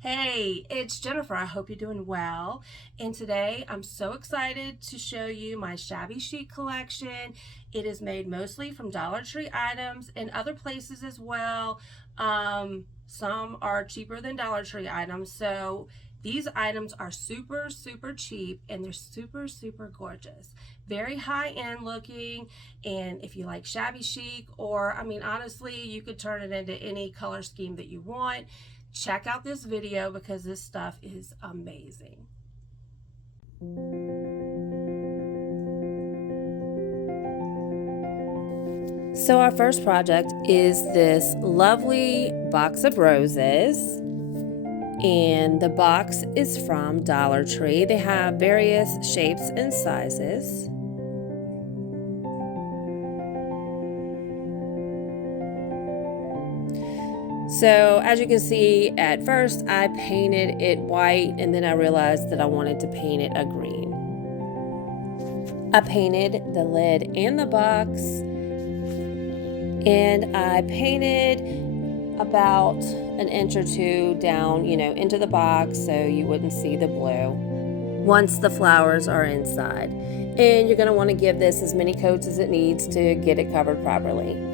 Hey, it's Jennifer. I hope you're doing well. And today I'm so excited to show you my Shabby Chic collection. It is made mostly from Dollar Tree items and other places as well. Some are cheaper than Dollar Tree items. So these items are super cheap and they're super gorgeous. Very high end looking. And if you like shabby chic, or I mean, honestly, you could turn it into any color scheme that you want. Check out this video because this stuff is amazing. So our first project is this lovely box of roses, and the box is from Dollar Tree. They have various shapes and sizes. So as you can see, at first I painted it white and then I realized that I wanted to paint it a green. I painted the lid and the box, and I painted about an inch or two down, into the box so you wouldn't see the blue once the flowers are inside. And you're going to want to give this as many coats as it needs to get it covered properly.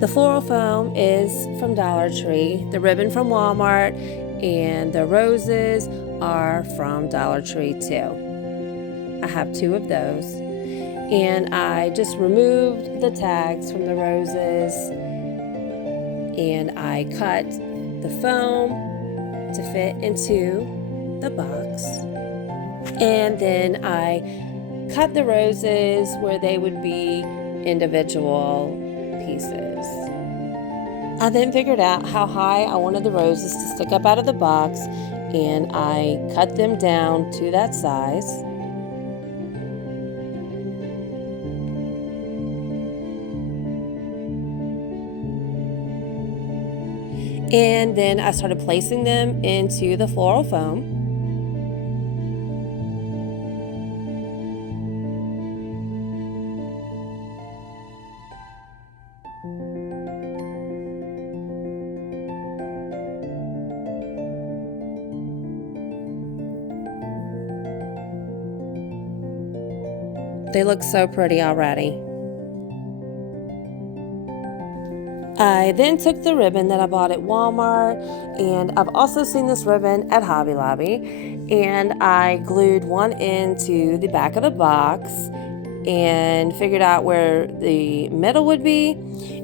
The floral foam is from Dollar Tree, the ribbon from Walmart, and the roses are from Dollar Tree too. I have two of those. And I just removed the tags from the roses, and I cut the foam to fit into the box. And then I cut the roses where they would be individual pieces. I then figured out how high I wanted the roses to stick up out of the box, and I cut them down to that size. And then I started placing them into the floral foam. They look so pretty already. I then took the ribbon that I bought at Walmart, and I've also seen this ribbon at Hobby Lobby, and I glued one end to the back of the box and figured out where the middle would be.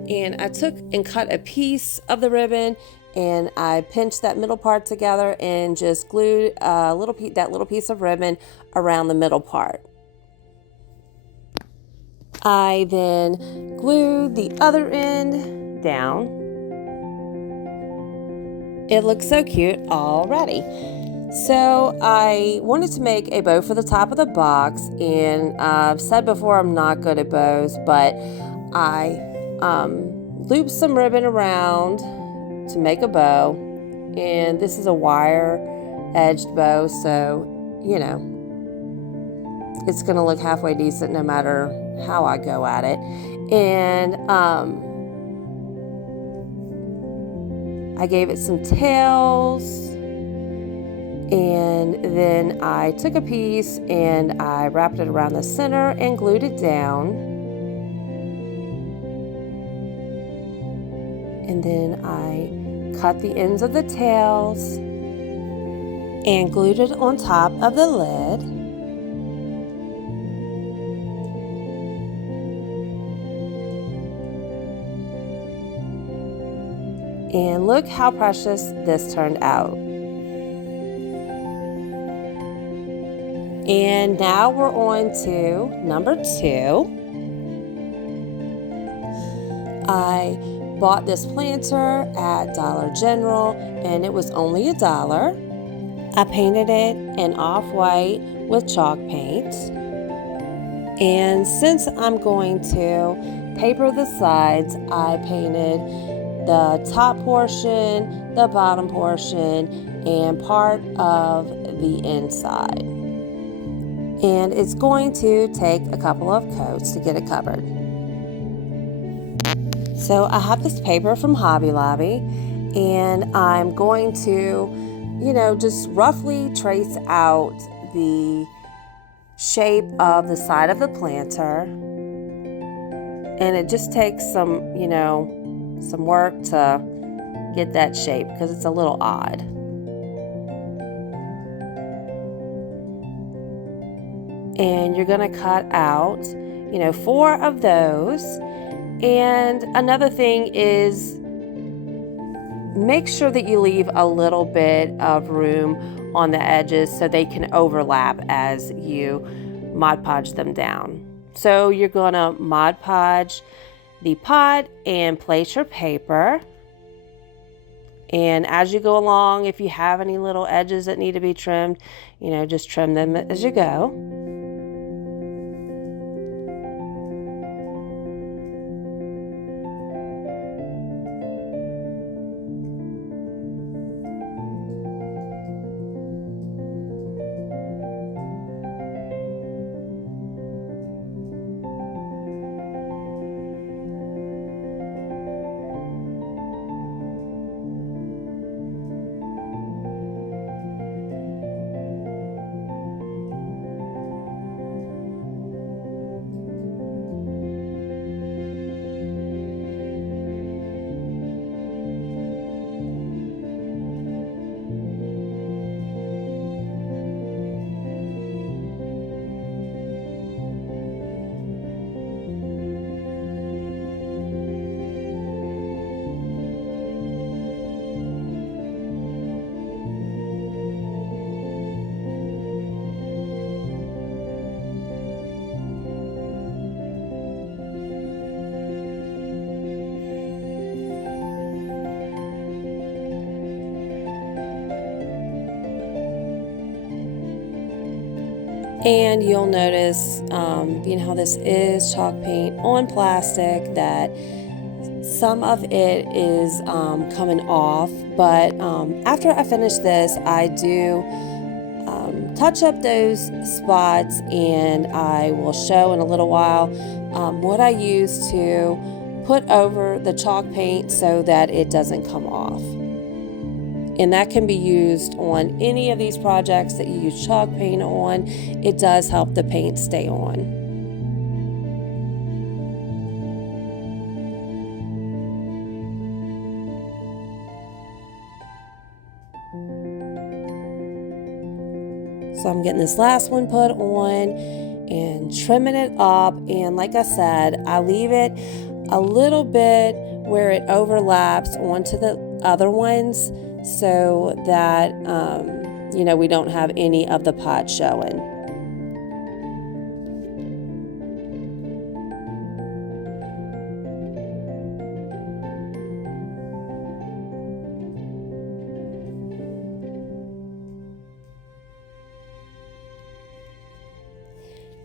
And I took and cut a piece of the ribbon, and I pinched that middle part together and just glued that little piece of ribbon around the middle part. I then glued the other end down. It looks so cute already. So I wanted to make a bow for the top of the box, and I've said before I'm not good at bows, but I looped some ribbon around to make a bow, and this is a wire edged bow, so it's gonna look halfway decent no matter how I go at it. And I gave it some tails, and then I took a piece and I wrapped it around the center and glued it down. And then I cut the ends of the tails and glued it on top of the lid. And look how precious this turned out. And now we're on to number 2. I bought this planter at Dollar General, and it was only $1. I painted it in off-white with chalk paint. And since I'm going to paper the sides, I painted the top portion, the bottom portion, and part of the inside. And it's going to take a couple of coats to get it covered. So I have this paper from Hobby Lobby, and I'm going to, just roughly trace out the shape of the side of the planter. And it just takes some work to get that shape because it's a little odd. And you're going to cut out, 4 of those. And another thing is make sure that you leave a little bit of room on the edges so they can overlap as you Mod Podge them down. So you're going to Mod Podge the pot and place your paper. And as you go along, if you have any little edges that need to be trimmed, just trim them as you go. And you'll notice, how this is chalk paint on plastic, that some of it is coming off. But after I finish this, I do touch up those spots, and I will show in a little while what I use to put over the chalk paint so that it doesn't come off. And that can be used on any of these projects that you use chalk paint on. It does help the paint stay on. So I'm getting this last one put on and trimming it up. And like I said, I leave it a little bit where it overlaps onto the other ones, so that we don't have any of the pot showing.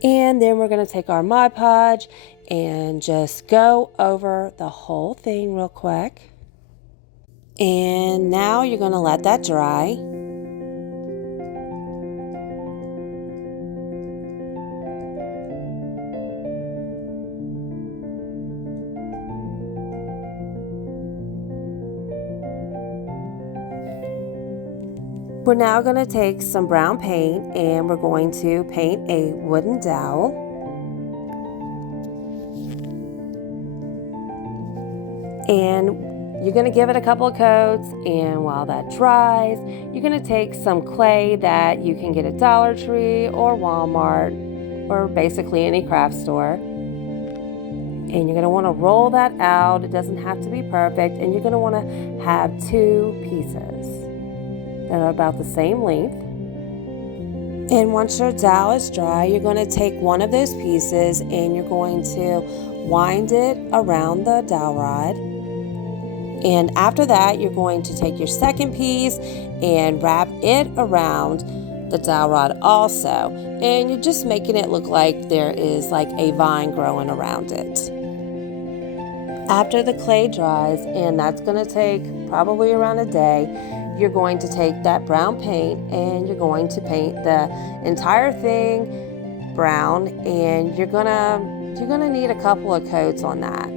And then we're going to take our Mod Podge and just go over the whole thing real quick. And now you're going to let that dry. We're now going to take some brown paint and we're going to paint a wooden dowel. And you're going to give it a couple of coats, and while that dries, you're going to take some clay that you can get at Dollar Tree or Walmart or basically any craft store. And you're going to want to roll that out. It doesn't have to be perfect. And you're going to want to have 2 pieces that are about the same length. And once your dowel is dry, you're going to take one of those pieces and you're going to wind it around the dowel rod. And after that, you're going to take your second piece and wrap it around the dowel rod also. And you're just making it look like there is like a vine growing around it. After the clay dries, and that's going to take probably around a day, you're going to take that brown paint and you're going to paint the entire thing brown, and you're gonna need a couple of coats on that.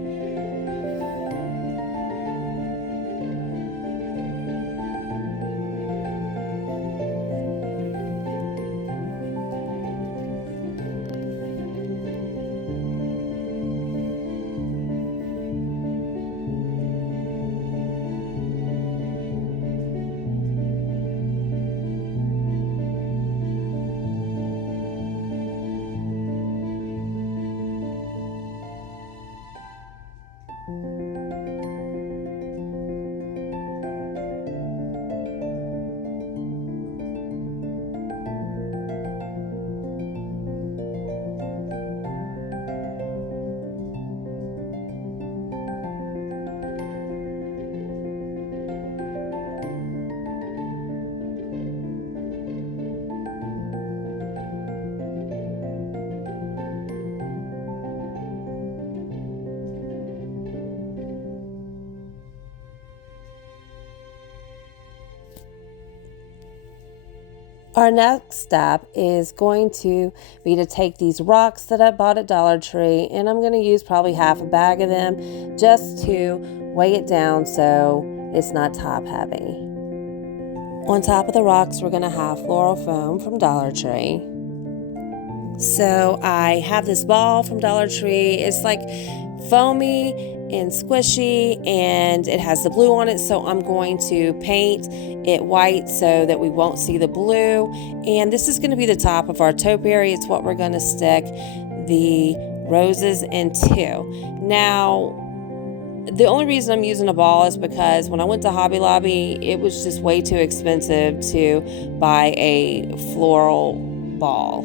Our next step is going to be to take these rocks that I bought at Dollar Tree, and I'm going to use probably half a bag of them just to weigh it down so it's not top heavy. On top of the rocks, we're going to have floral foam from Dollar Tree. So I have this ball from Dollar Tree. It's like foamy and squishy, and it has the blue on it, so I'm going to paint it white so that we won't see the blue. And this is going to be the top of our topiary. It's what we're going to stick the roses into. Now, the only reason I'm using a ball is because when I went to Hobby Lobby, it was just way too expensive to buy a floral ball.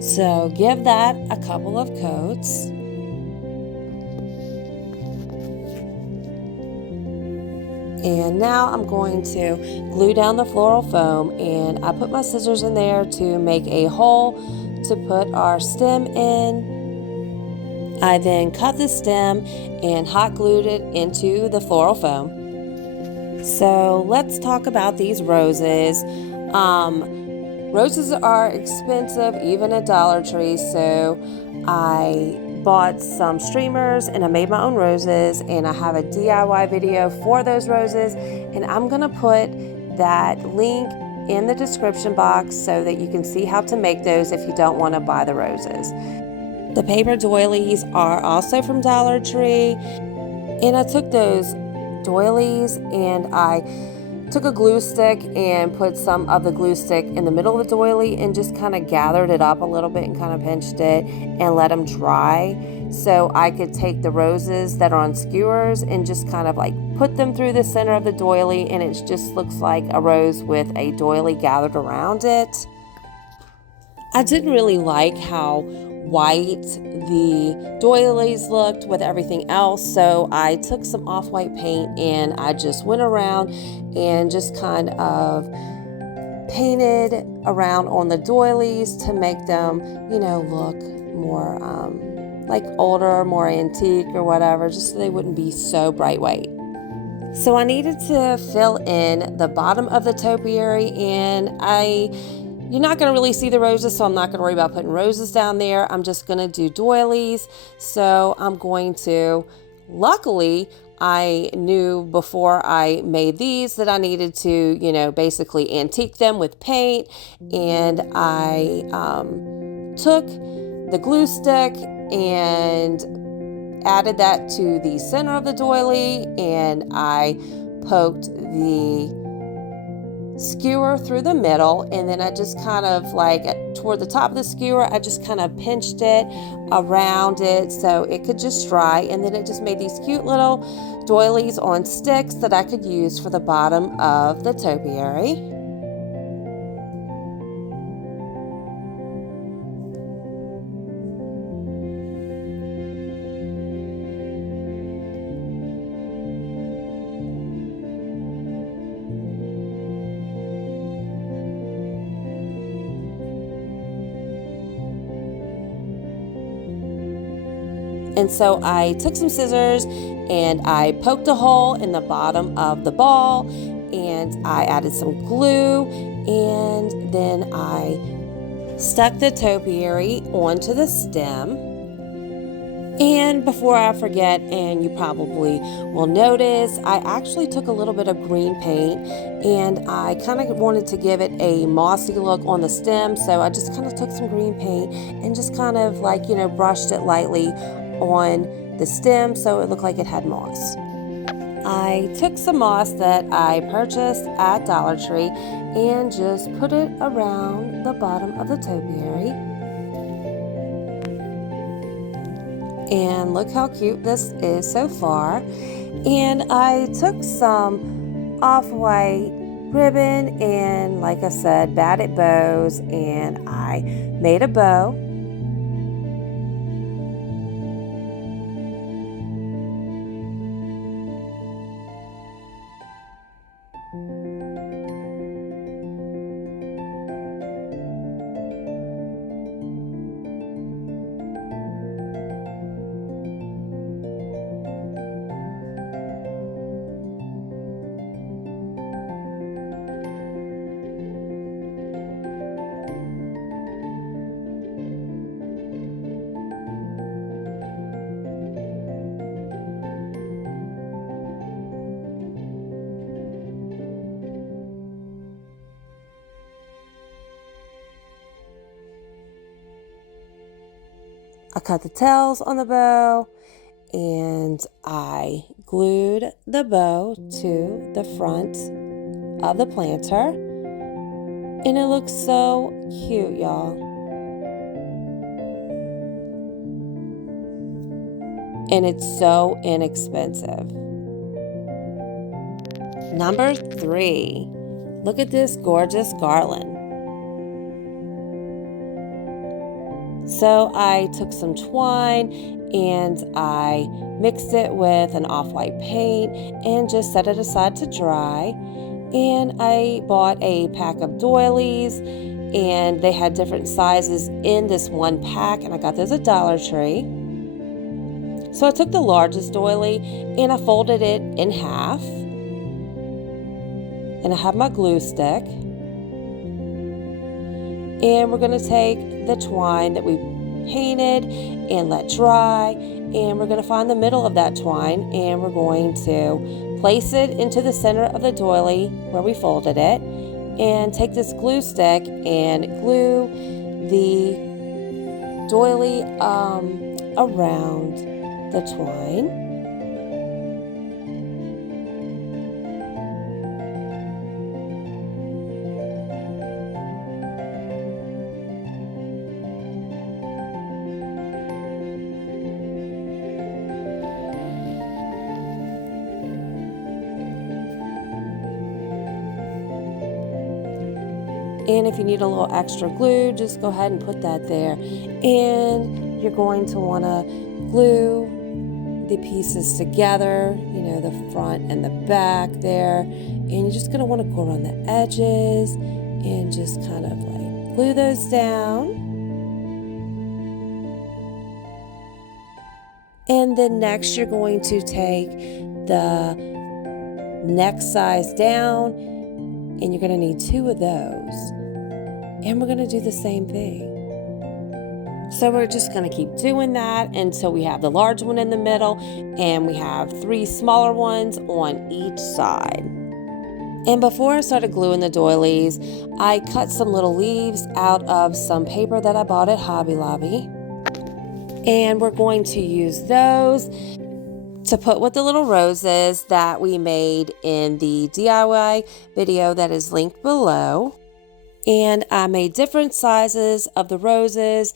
So give that a couple of coats. And now I'm going to glue down the floral foam, and I put my scissors in there to make a hole to put our stem in. I then cut the stem and hot glued it into the floral foam. So let's talk about these roses. Roses are expensive even at Dollar Tree, so I bought some streamers and I made my own roses, and I have a DIY video for those roses, and I'm gonna put that link in the description box so that you can see how to make those if you don't want to buy the roses. The paper doilies are also from Dollar Tree, and I took those doilies and I took a glue stick and put some of the glue stick in the middle of the doily and just kind of gathered it up a little bit and kind of pinched it and let them dry so I could take the roses that are on skewers and just kind of like put them through the center of the doily, and it just looks like a rose with a doily gathered around it. I didn't really like how white the doilies looked with everything else, so I took some off-white paint and I just went around and just kind of painted around on the doilies to make them, you know, look more like older, more antique or whatever, just so they wouldn't be so bright white. So I needed to fill in the bottom of the topiary, and you're not going to really see the roses, so I'm not going to worry about putting roses down there. I'm just going to do doilies. So I'm going to, luckily, I knew before I made these that I needed to, you know, basically antique them with paint. And I took the glue stick and added that to the center of the doily, and I poked the skewer through the middle, and then I just kind of like toward the top of the skewer, I just kind of pinched it around it so it could just dry, and then it just made these cute little doilies on sticks that I could use for the bottom of the topiary. And so I took some scissors and I poked a hole in the bottom of the ball, and I added some glue, and then I stuck the topiary onto the stem. And before I forget, and you probably will notice, I actually took a little bit of green paint, and I kind of wanted to give it a mossy look on the stem, so I just kind of took some green paint and just kind of like, you know, brushed it lightly on the stem so it looked like it had moss. I took some moss that I purchased at Dollar Tree and just put it around the bottom of the topiary. And look how cute this is so far. And I took some off-white ribbon and, like I said, batted bows, and I made a bow. I cut the tails on the bow, and I glued the bow to the front of the planter, and it looks so cute, y'all. And it's so inexpensive. Number 3, look at this gorgeous garland. So I took some twine and I mixed it with an off-white paint and just set it aside to dry. And I bought a pack of doilies, and they had different sizes in this one pack, and I got those at Dollar Tree. So I took the largest doily and I folded it in half. And I have my glue stick. And we're going to take the twine that we painted and let dry, and we're going to find the middle of that twine, and we're going to place it into the center of the doily where we folded it, and take this glue stick and glue the doily around the twine. And if you need a little extra glue, just go ahead and put that there. And you're going to want to glue the pieces together, you know, the front and the back there. And you're just going to want to go around the edges and just kind of like glue those down. And then next you're going to take the next size down, and you're going to need 2 of those. And we're going to do the same thing. So we're just going to keep doing that until we have the large one in the middle, and we have 3 smaller ones on each side. And before I started gluing the doilies, I cut some little leaves out of some paper that I bought at Hobby Lobby. And we're going to use those to put with the little roses that we made in the DIY video that is linked below. And I made different sizes of the roses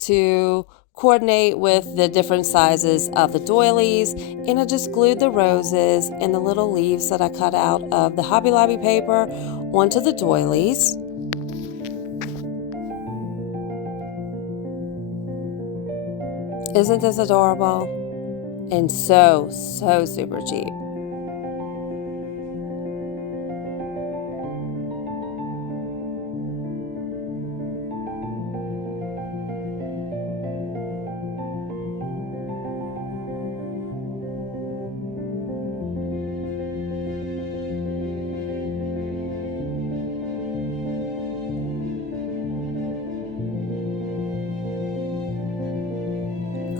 to coordinate with the different sizes of the doilies, and I just glued the roses and the little leaves that I cut out of the Hobby Lobby paper onto the doilies. Isn't this adorable? And so super cheap.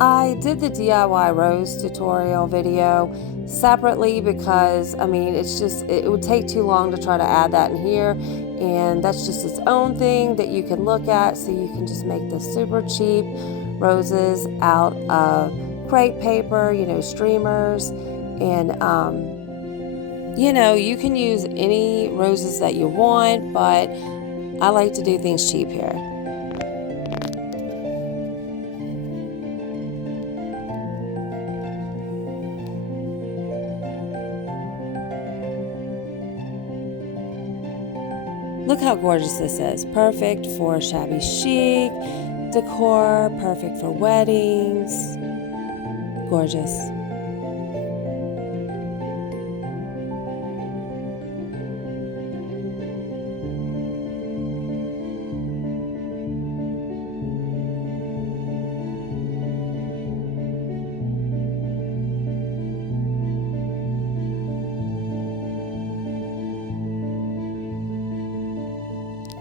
I did the DIY rose tutorial video separately because, I mean, it would take too long to try to add that in here, and that's just its own thing that you can look at. So you can just make the super cheap roses out of crepe paper, you know, streamers, and you know, you can use any roses that you want, but I like to do things cheap here. Look how gorgeous this is. Perfect for shabby chic decor, perfect for weddings. Gorgeous.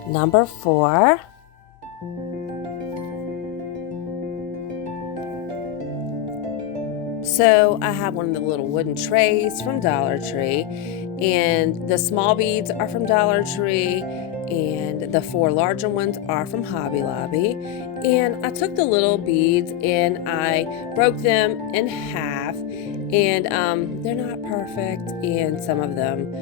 Number 4. So I have one of the little wooden trays from Dollar Tree, and the small beads are from Dollar Tree, and the 4 larger ones are from Hobby Lobby. And I took the little beads and I broke them in half, and they're not perfect, and some of them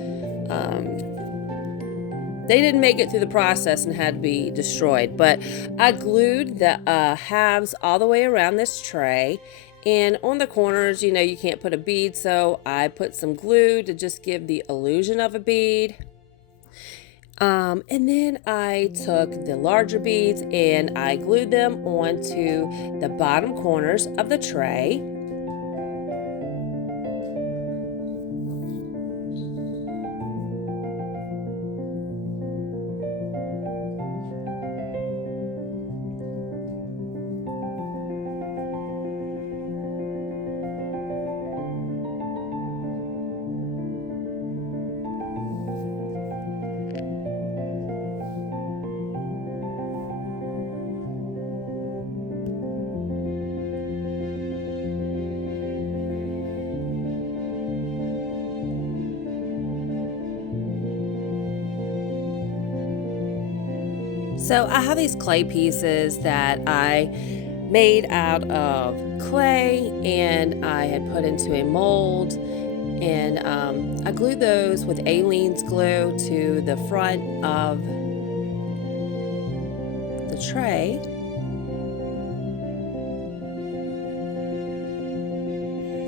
they didn't make it through the process and had to be destroyed. But I glued the halves all the way around this tray. And on the corners, you know, you can't put a bead, so I put some glue to just give the illusion of a bead. And then I took the larger beads and I glued them onto the bottom corners of the tray. So I have these clay pieces that I made out of clay and I had put into a mold, and I glued those with Aleene's glue to the front of the tray.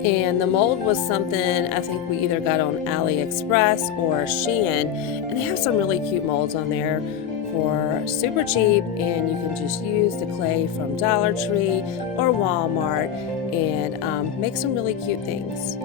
And the mold was something I think we either got on AliExpress or Shein, and they have some really cute molds on there for super cheap, and you can just use the clay from Dollar Tree or Walmart and make some really cute things.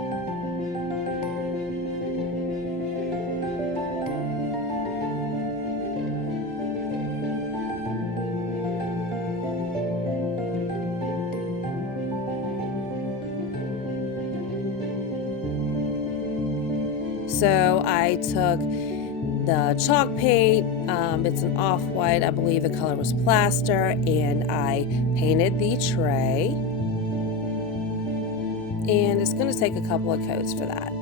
So I took the chalk paint, it's an off-white, I believe the color was plaster, and I painted the tray. And it's going to take a couple of coats for that.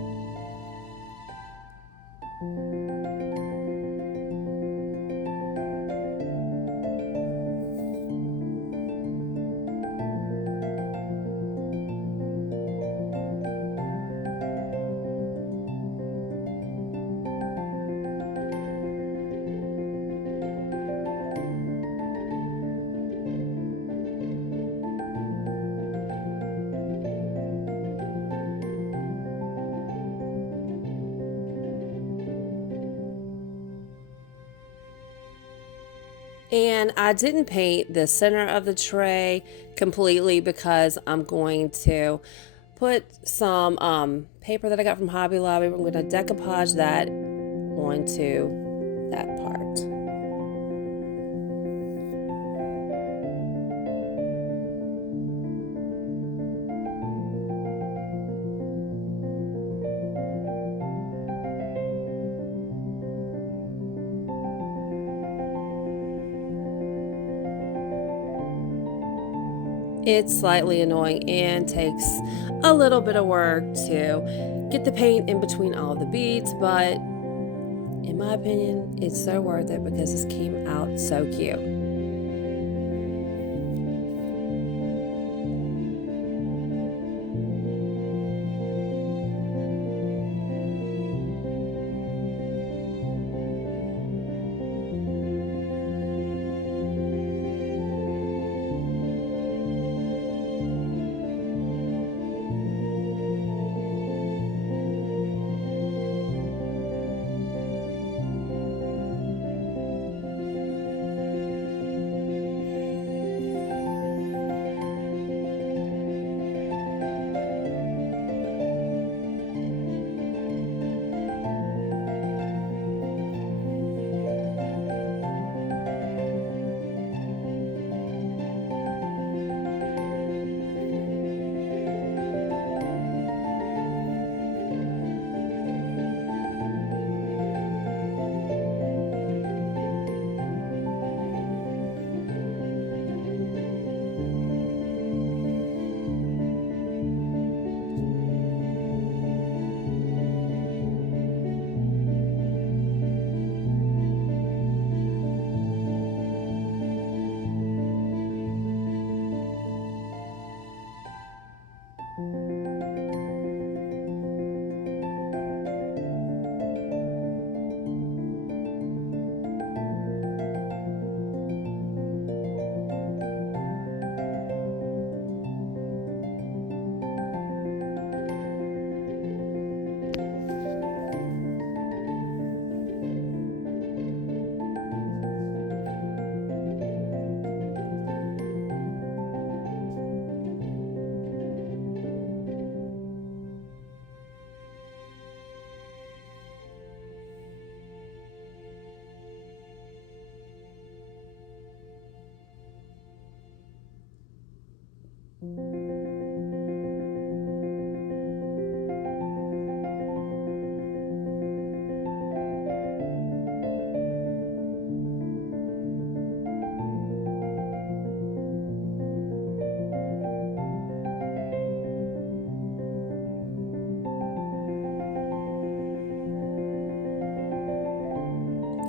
And I didn't paint the center of the tray completely because I'm going to put some paper that I got from Hobby Lobby. I'm going to decoupage that onto that part. It's slightly annoying and takes a little bit of work to get the paint in between all of the beads, but in my opinion, it's so worth it because this came out so cute.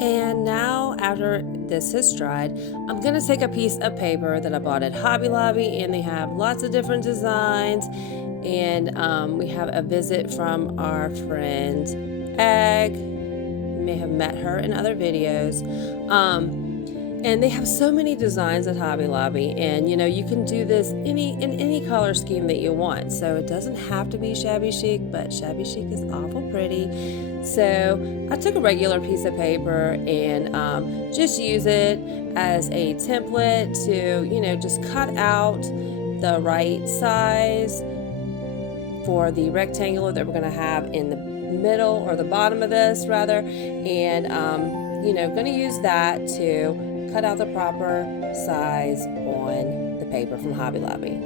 And now, after this has dried, I'm going to take a piece of paper that I bought at Hobby Lobby, and they have lots of different designs. And we have a visit from our friend Egg. You may have met her in other videos. And they have so many designs at Hobby Lobby, and you know, you can do this in any color scheme that you want. So it doesn't have to be shabby chic, but shabby chic is awful pretty. So I took a regular piece of paper and just use it as a template to, you know, just cut out the right size for the rectangle that we're going to have in the middle, or the bottom of this rather, and you know, going to use that to cut out the proper size on the paper from Hobby Lobby.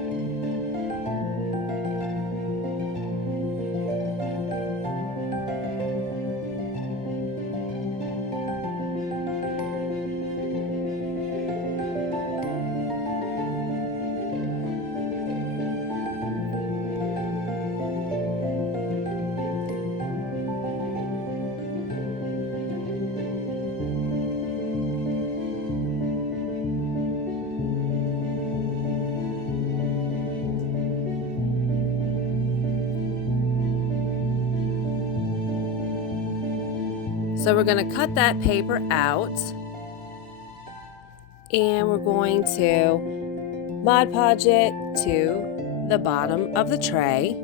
So we're going to cut that paper out, and we're going to Mod Podge it to the bottom of the tray.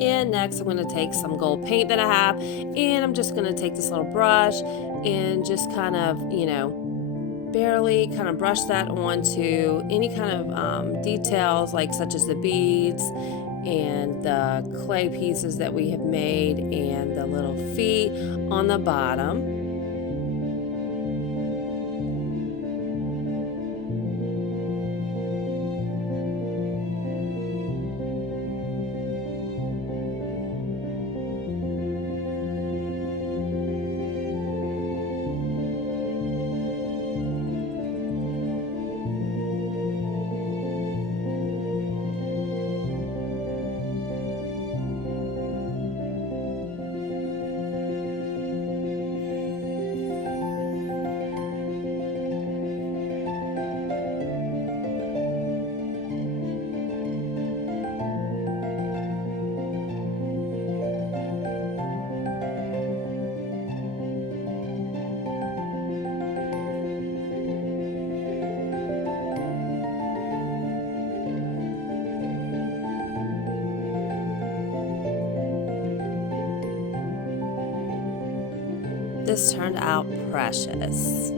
And next I'm going to take some gold paint that I have, and I'm just going to take this little brush and just kind of, you know, barely kind of brush that onto any kind of details, like such as the beads and the clay pieces that we have made and the little feet on the bottom. This turned out precious.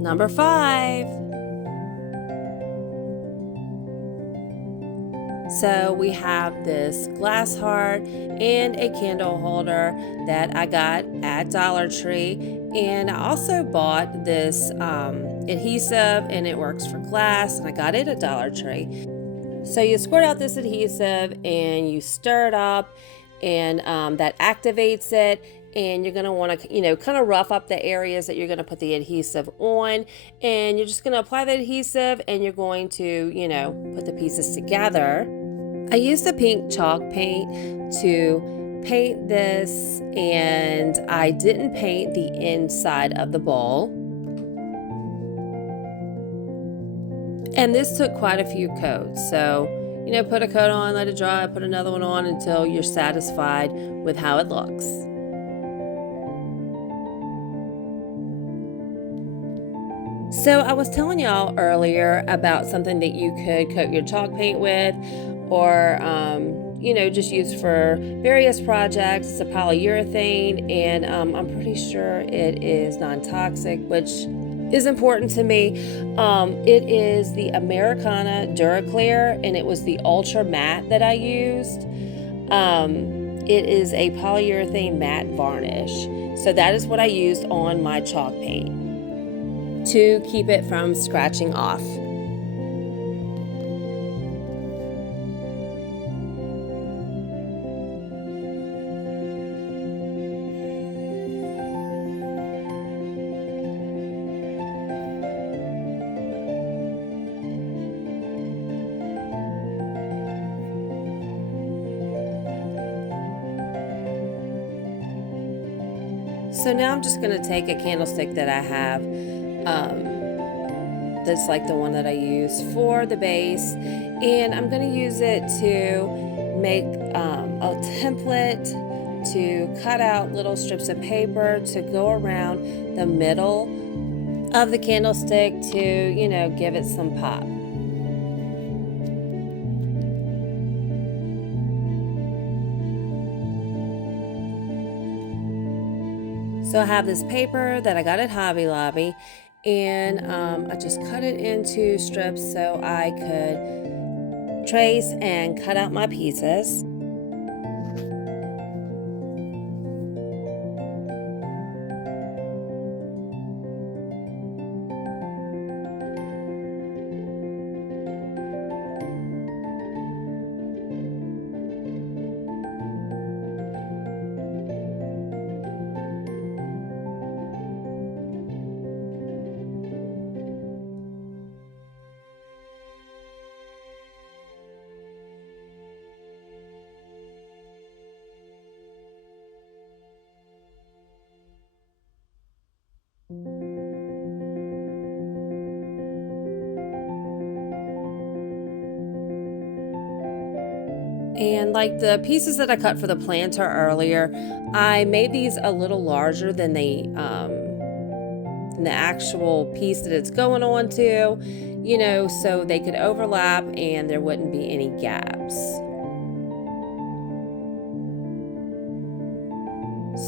Number 5. So we have this glass heart and a candle holder that I got at Dollar Tree, and I also bought this adhesive, and it works for glass, and I got it at Dollar Tree. So you squirt out this adhesive and you stir it up, and that activates it. And you're going to want to, you know, kind of rough up the areas that you're going to put the adhesive on, and you're just going to apply the adhesive, and you're going to, you know, put the pieces together. I used a pink chalk paint to paint this, and I didn't paint the inside of the bowl. And this took quite a few coats, so put a coat on, let it dry, put another one on until you're satisfied with how it looks. So I was telling y'all earlier about something that you could coat your chalk paint with, or just use for various projects. It's a polyurethane, and I'm pretty sure it is non-toxic, which is important to me. It is the Americana Duraclear, and it was the Ultra Matte that I used. It is a polyurethane matte varnish. So that is what I used on my chalk paint to keep it from scratching off. So now I'm just going to take a candlestick that I have that's like the one that I use for the base, and I'm going to use it to make a template to cut out little strips of paper to go around the middle of the candlestick to, give it some pop. So I have this paper that I got at Hobby Lobby, and I just cut it into strips so I could trace and cut out my pieces. And like the pieces that I cut for the planter earlier, I made these a little larger than the actual piece that it's going on to, so they could overlap and there wouldn't be any gaps.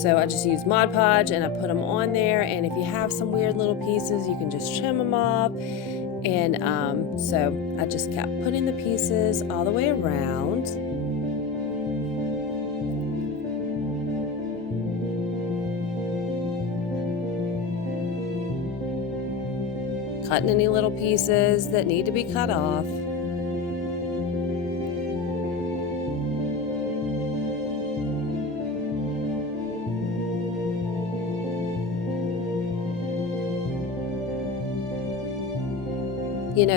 So I just used Mod Podge and I put them on there, and if you have some weird little pieces, you can just trim them off. And so I just kept putting the pieces all the way around. Cutting any little pieces that need to be cut off.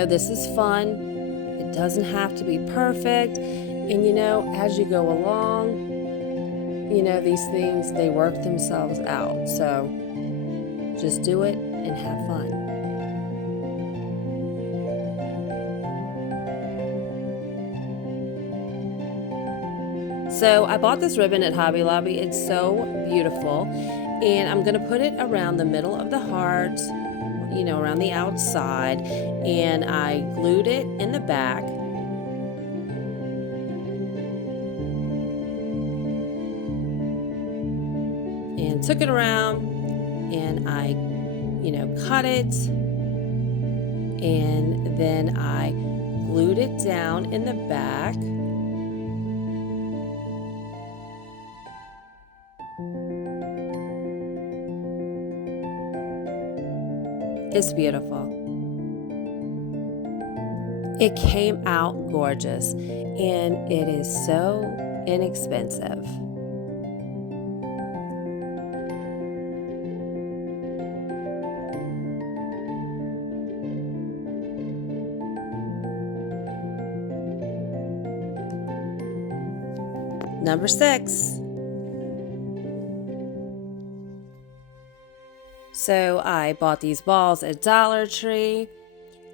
This is fun. It doesn't have to be perfect. And as you go along, these things, they work themselves out. So just do it and have fun. So I bought this ribbon at Hobby Lobby. It's so beautiful. And I'm going to put it around the middle of the heart, around the outside, and I glued it in the back. And took it around, and I, cut it, and then I glued it down in the back. It's beautiful. It came out gorgeous, and it is so inexpensive. Number 6. So I bought these balls at Dollar Tree,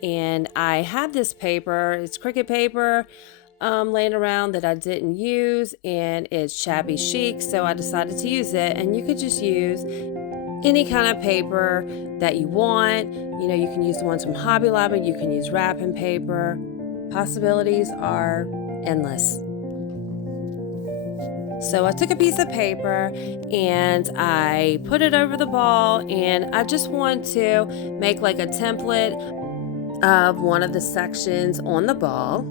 and I have this paper. It's Cricut paper laying around that I didn't use, and it's Shabby Chic, so I decided to use it. And you could just use any kind of paper that you want. You know, you can use the ones from Hobby Lobby, you can use wrapping paper. Possibilities are endless. So I took a piece of paper and I put it over the ball, and I just want to make like a template of one of the sections on the ball.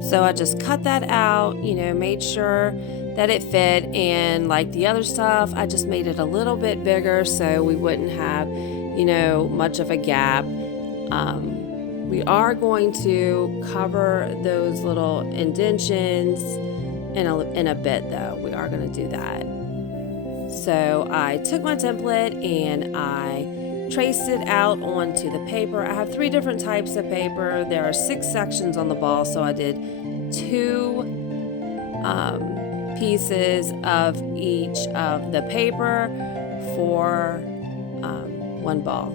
So I just cut that out, you know, made sure that it fit, and like the other stuff, I just made it a little bit bigger so we wouldn't have, you know, much of a gap. We are going to cover those little indentions in a bit though. We are going to do that. So I took my template and I traced it out onto the paper. I have 3 different types of paper. There are 6 sections on the ball, so I did 2 pieces of each of the paper for one ball.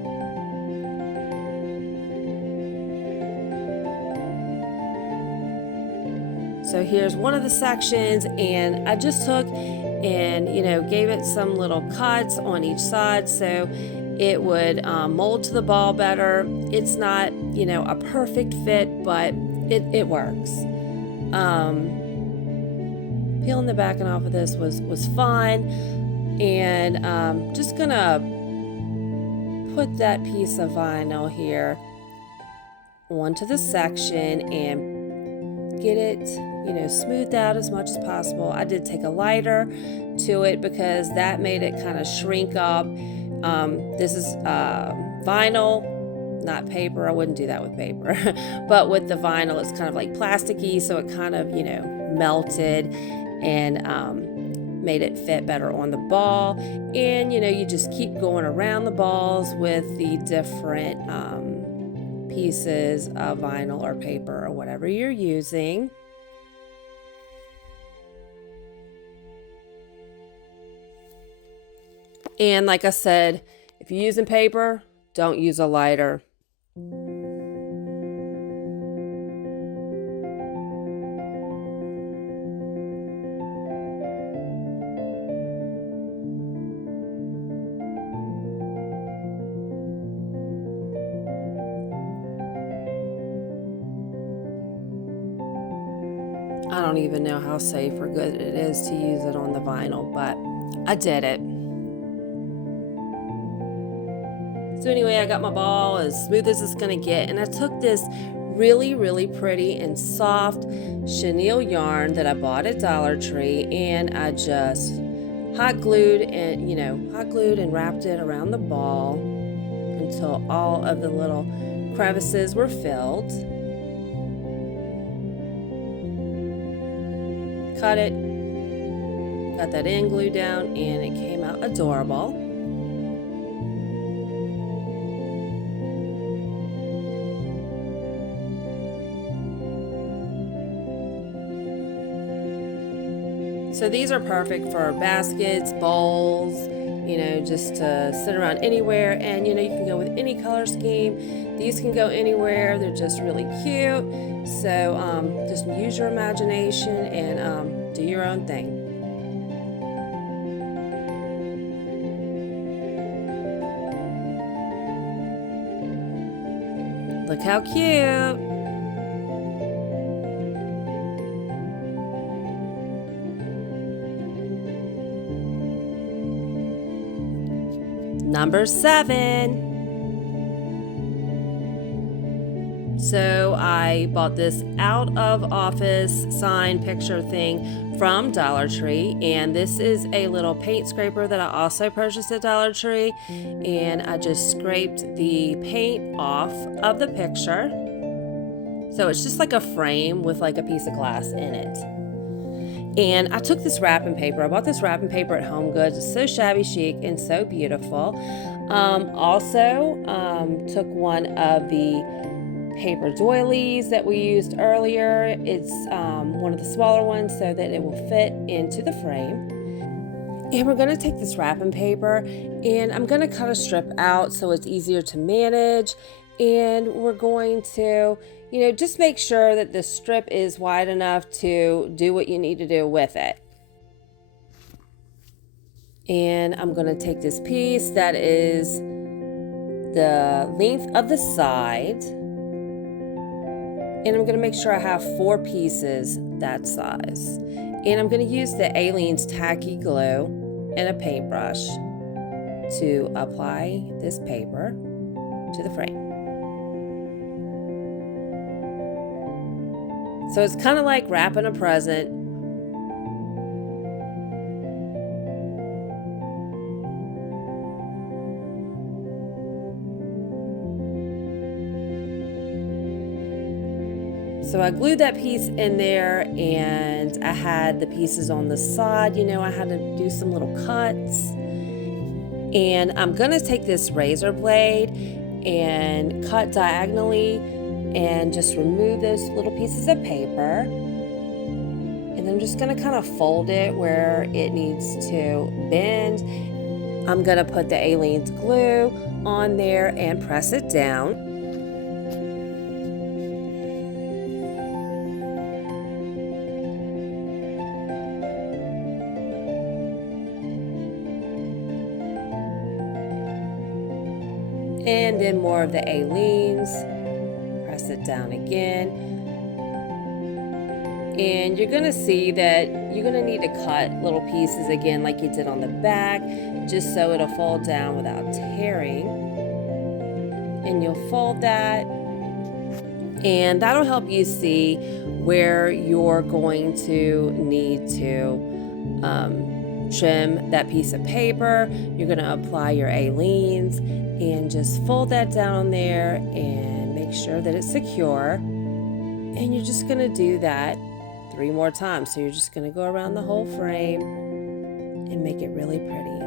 So here's one of the sections, and I just took and, you know, gave it some little cuts on each side so it would mold to the ball better. It's not, you know, a perfect fit, but it works. Peeling the backing off of this was fun, and just gonna put that piece of vinyl here onto the section and get it, you know, smoothed out as much as possible. I did take a lighter to it because that made it kind of shrink up. This is vinyl, not paper. I wouldn't do that with paper. But with the vinyl, it's kind of like plasticky, so it kind of, you know, melted and made it fit better on the ball. And, you know, you just keep going around the balls with the different pieces of vinyl or paper or whatever you're using. And like I said, if you're using paper, don't use a lighter. I don't even know how safe or good it is to use it on the vinyl, but I did it. So anyway, I got my ball as smooth as it's gonna get, and I took this really, really pretty and soft chenille yarn that I bought at Dollar Tree, and I just hot glued and wrapped it around the ball until all of the little crevices were filled. Cut it, got that end glue down, and it came out adorable. So these are perfect for baskets, bowls, you know, just to sit around anywhere. And, you know, you can go with any color scheme. These can go anywhere. They're just really cute. So just use your imagination and do your own thing. Look how cute. Number 7. So I bought this out of office sign picture thing from Dollar Tree, and this is a little paint scraper that I also purchased at Dollar Tree, and I just scraped the paint off of the picture. So it's just like a frame with like a piece of glass in it. And I took this wrapping paper. I bought this wrapping paper at Home Goods. It's so shabby chic and so beautiful. Also took one of the paper doilies that we used earlier. It's one of the smaller ones so that it will fit into the frame. And we're going to take this wrapping paper and I'm going to cut a strip out so it's easier to manage. And we're going to, just make sure that the strip is wide enough to do what you need to do with it. And I'm going to take this piece that is the length of the side. And I'm going to make sure I have 4 pieces that size. And I'm going to use the Aleene's tacky glue and a paintbrush to apply this paper to the frame. So it's kind of like wrapping a present. So I glued that piece in there and I had the pieces on the side. I had to do some little cuts. And I'm going to take this razor blade and cut diagonally and just remove those little pieces of paper. And I'm just going to kind of fold it where it needs to bend. I'm going to put the Aleene's glue on there and press it down. And then more of the Aleene's. Press it down again. And you're going to see that you're going to need to cut little pieces again like you did on the back, just so it'll fold down without tearing. And you'll fold that. And that'll help you see where you're going to need to trim that piece of paper. You're going to apply your Aleene's and just fold that down there and make sure that it's secure. And you're just going to do that 3 more times. So you're just going to go around the whole frame and make it really pretty.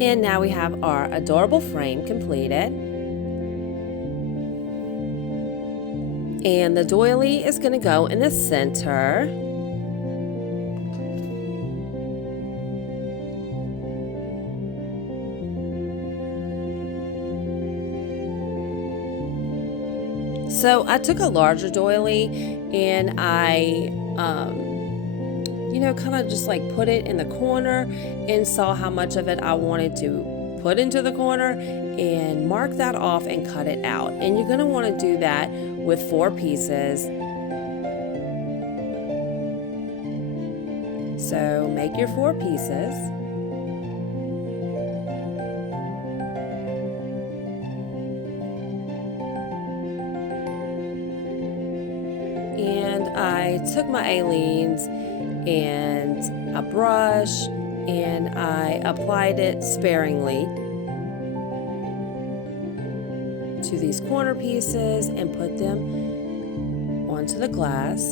And now we have our adorable frame completed. And the doily is going to go in the center. So I took a larger doily and I kind of just like put it in the corner and saw how much of it I wanted to put into the corner and mark that off and cut it out. And you're going to want to do that with 4 pieces. So make your 4 pieces. And I took my Aleene's and a brush and I applied it sparingly to these corner pieces and put them onto the glass.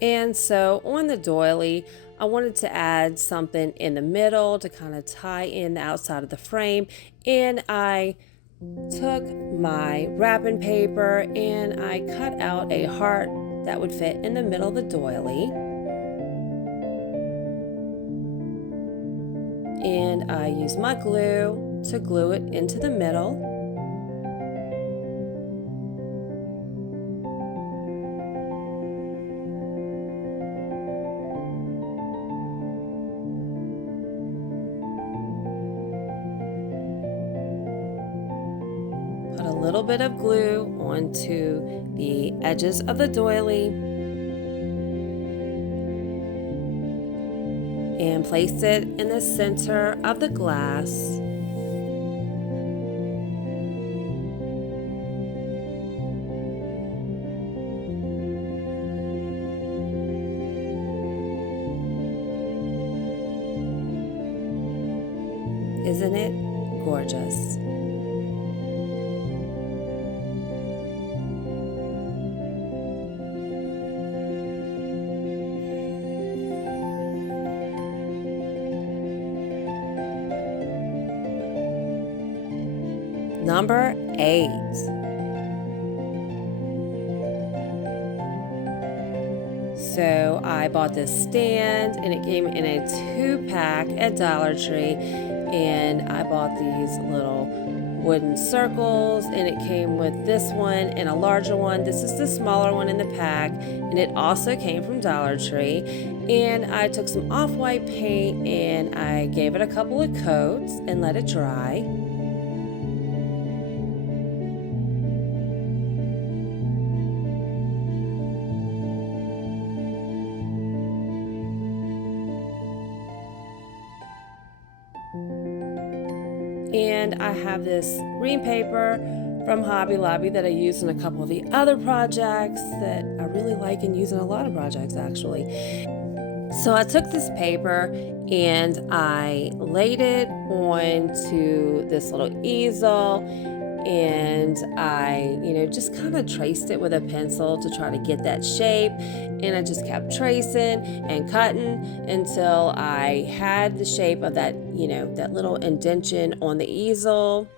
And so on the doily, I wanted to add something in the middle to kind of tie in the outside of the frame. And I took my wrapping paper and I cut out a heart that would fit in the middle of the doily. And I used my glue to glue it into the middle. Put a little bit of glue onto the edges of the doily and place it in the center of the glass. Isn't it gorgeous? Number 8. So I bought this stand and it came in a 2-pack at Dollar Tree, and I bought these little wooden circles, and it came with this one and a larger one. This is the smaller one in the pack, and it also came from Dollar Tree. And I took some off-white paint and I gave it a couple of coats and let it dry. And I have this green paper from Hobby Lobby that I used in a couple of the other projects that I really like and use in a lot of projects actually. So I took this paper and I laid it onto this little easel, and I, just kind of traced it with a pencil to try to get that shape. And I just kept tracing and cutting until I had the shape of that, that little indentation on the easel.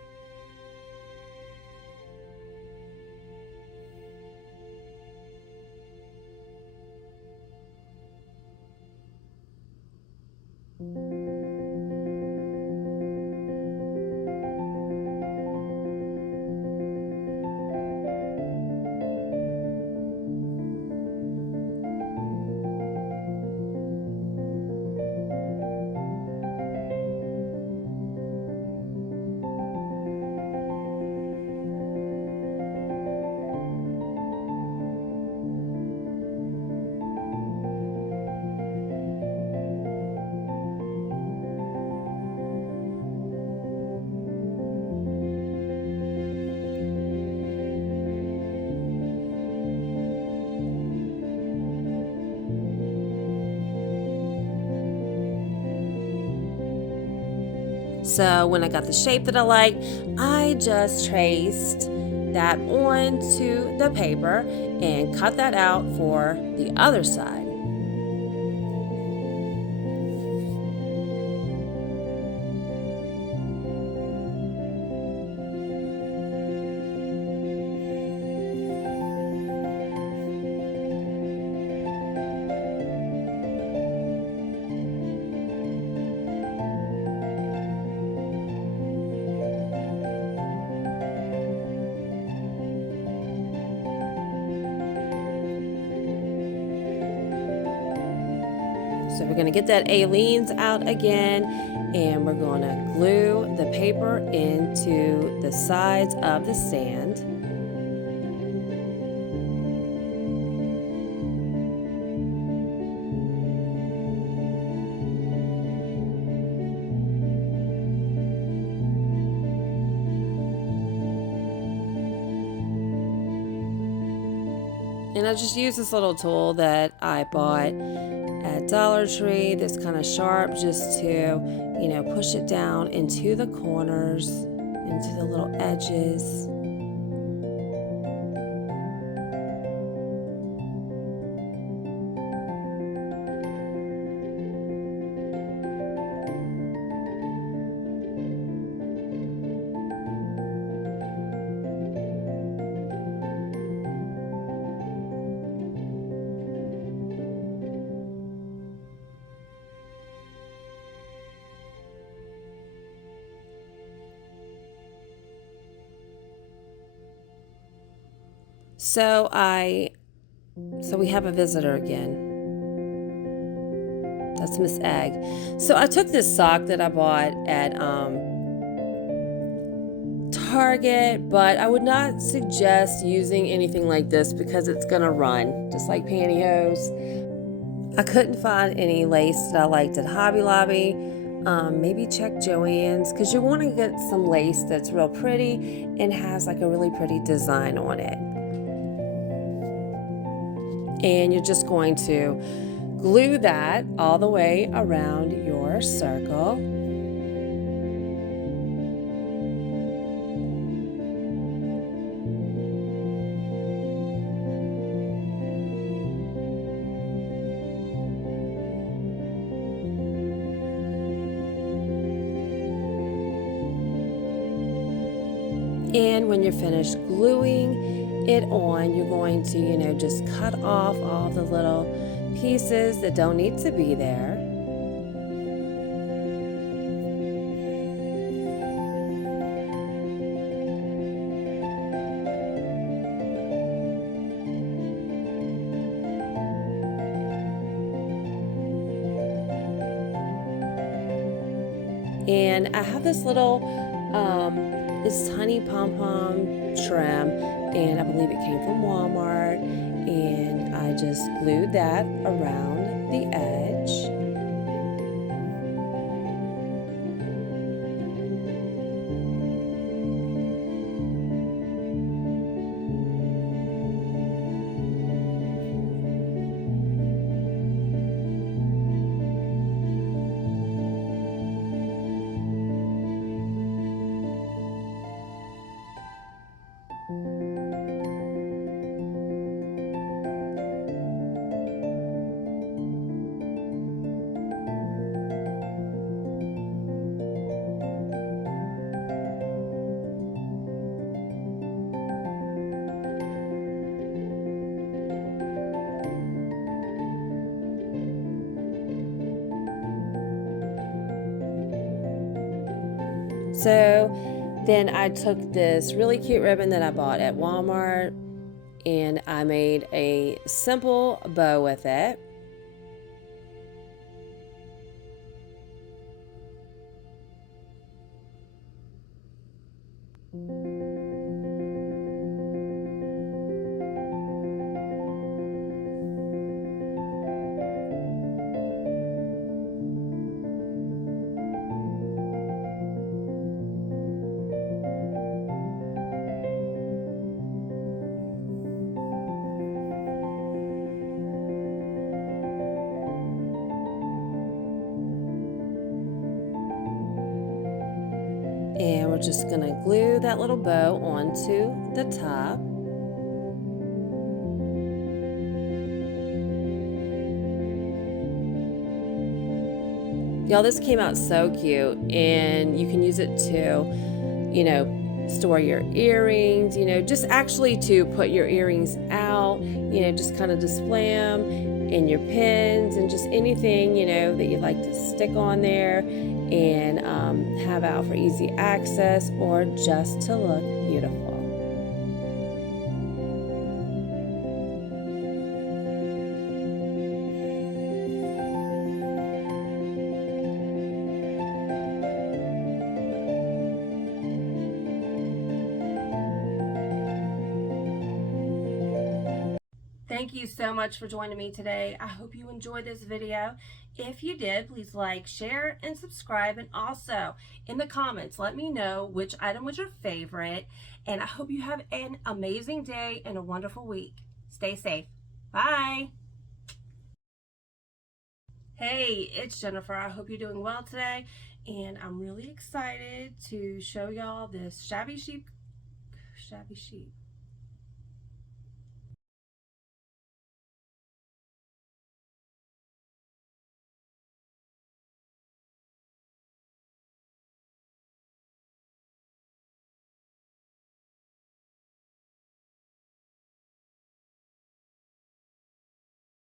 So when I got the shape that I liked, I just traced that onto the paper and cut that out for the other side. So we're going to get that Aleene's out again, and we're going to glue the paper into the sides of the stand. And I just used this little tool that I bought at Dollar Tree that's kind of sharp, just to, push it down into the corners, into the little edges. So we have a visitor again. That's Miss Egg. So I took this sock that I bought at Target, but I would not suggest using anything like this because it's gonna run, just like pantyhose. I couldn't find any lace that I liked at Hobby Lobby. Maybe check Joann's, because you want to get some lace that's real pretty and has like a really pretty design on it. And you're just going to glue that all the way around your circle. And when you're finished gluing it on, you're going to, just cut off all the little pieces that don't need to be there. And I have this little this tiny pom-pom trim, and I believe it came from Walmart, and I just glued that around the edge. So then I took this really cute ribbon that I bought at Walmart, and I made a simple bow with it. And we're just going to glue that little bow onto the top. Y'all, this came out so cute, and you can use it to, store your earrings, just actually to put your earrings out, just kind of display them, and your pins, and just anything, that you'd like to stick on there and have out for easy access or just to look beautiful. Thank you so much for joining me today. I hope you enjoyed this video. If you did, please like, share, and subscribe. And also, in the comments, let me know which item was your favorite. And I hope you have an amazing day and a wonderful week. Stay safe. Bye. Hey, it's Jennifer. I hope you're doing well today. And I'm really excited to show y'all this Shabby Chic